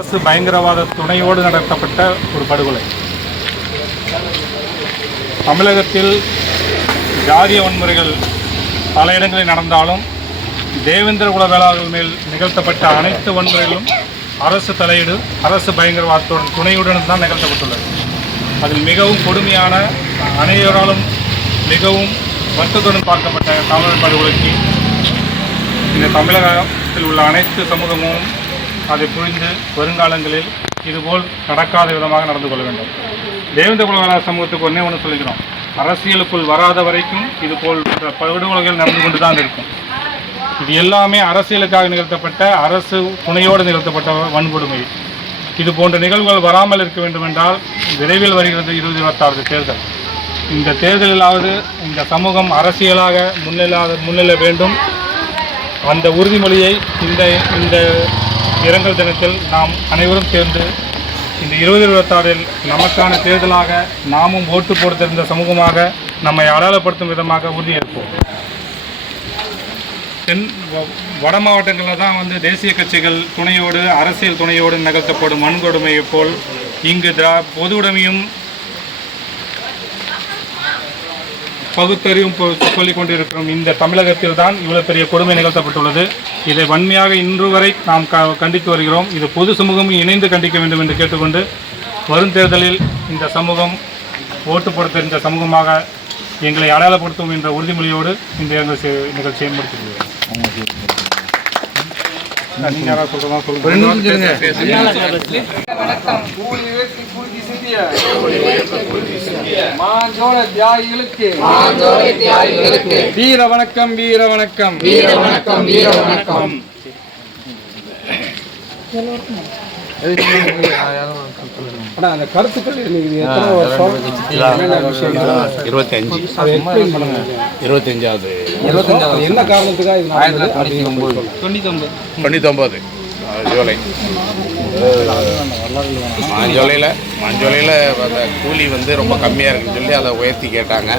அரசு பயங்கரவாத துணையோடு நடத்தப்பட்ட ஒரு படுகொலை. தமிழகத்தில் ஜாதிய வன்முறைகள் பல இடங்களில் நடந்தாலும் தேவேந்திர குல வேளாளர்கள் மேல் நிகழ்த்தப்பட்ட அனைத்து வன்முறைகளும் அரசு தலையீடு, அரசு பயங்கரவாதத்துடன் துணையுடன் தான் நிகழ்த்தப்பட்டுள்ளது. அதில் மிகவும் கொடுமையான, அனைவராலும் மிகவும் வருத்தத்துடன் பார்க்கப்பட்ட தமிழர் படுகொலைக்கு இந்த தமிழகத்தில் உள்ள அனைத்து சமூகமும் அதை புரிந்து வருங்காலங்களில் இதுபோல் நடக்காத விதமாக நடந்து கொள்ள வேண்டும். தேவேந்திர குல வேளாளர் சமூகத்துக்கு ஒன்று சொல்லிக்கிறோம், அரசியலுக்குள் வராத வரைக்கும் இதுபோல் படுகொலைகள் நடந்து கொண்டு தான் இருக்கும். இது எல்லாமே அரசியலுக்காக நிகழ்த்தப்பட்ட, அரசு துணையோடு நிகழ்த்தப்பட்ட வன்கொடுமை. இது போன்ற நிகழ்வுகள் வராமல் இருக்க வேண்டும் என்றால் விரைவில் வருகிறது 2026 தேர்தல். இந்த தேர்தலிலாவது இந்த சமூகம் அரசியலாக முன்னிலை வேண்டும். அந்த உறுதிமொழியை இந்த இரங்கல் தினத்தில் நாம் அனைவரும் சேர்ந்து இந்த 2026 நமக்கான தேர்தலாக நாமும் ஓட்டு போட தெரிந்த சமூகமாக நம்மை அடையாளப்படுத்தும் விதமாக உறுதியேற்போம். வட மாவட்டங்களில் தான் தேசிய கட்சிகள் துணையோடு, அரசியல் துணையோடு நிகழ்த்தப்படும் வன்கொடுமையை போல் இங்கு பொது உடைமையும் பகுத்தறிவும் சொல்லிக் கொண்டிருக்கிறோம். இந்த தமிழகத்தில் தான் இவ்வளவு பெரிய கொடுமை நிகழ்த்தப்பட்டுள்ளது. இதை வன்மையாக இன்று வரை நாம் கண்டித்து வருகிறோம். இது பொது சமூகமும் இணைந்து கண்டிக்க வேண்டும் என்று கேட்டுக்கொண்டு, வரும் தேர்தலில் இந்த சமூகம் ஓட்டு போட தெரிந்த சமூகமாக எங்களை அடையாளப்படுத்தும் என்ற உறுதிமொழியோடு இந்த நிகழ்ச்சியை முடித்துள்ளோம். நீங்க யாராவது சொல்றதா சொல்லுங்க. மாஞ்சோலை தியாகிகளுக்கு வீர வணக்கம், வீர வணக்கம், வீர வணக்கம், வீர வணக்கம். அந்த கருத்துக்கள் 25வது என்ன காரணத்துக்காக 99 ஜூலை மாஞ்சோலையில் கூலி ரொம்ப கம்மியாக இருக்குன்னு சொல்லி அதை உயர்த்தி கேட்டாங்க.